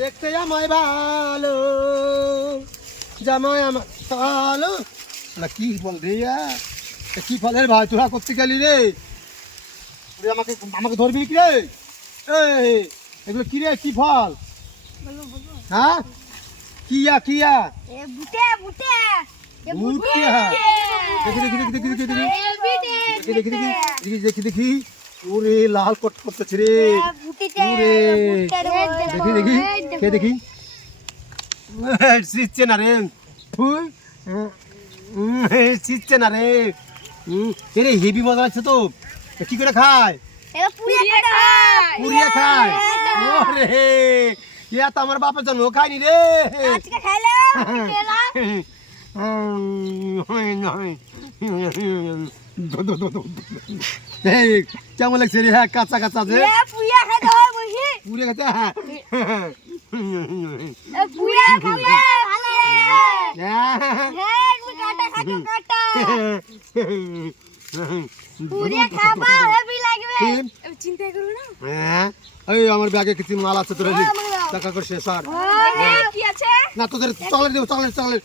দেখতে আমায় ভালো জামাই আমার ভালো না কি বল রে কি ফলের ভাই তোরা করতে গেলি রে আমাকে আমাকে ধরবি কি রে এগুলো কি রে কি ফল হ্যাঁ কিয়া কিয়া দেখি ওরে লাল কট করতেছে রে দেখি দেখি কে দেখি শিখছে না রে শিখছে না রে রে হেভি মজা আছে তো কি করে খায় পুড়িয়ে খায় ওরে ইয়া তো আমার বাপের জন্য খায়নি রে কেমন লাগছে রে হ্যাঁ কাঁচা কাঁচা যে পুড়ে খেতে আমার ব্যাগে কিছু মাল আছে তোর টাকা করছে স্যার না তোদের চলে দেবো চলে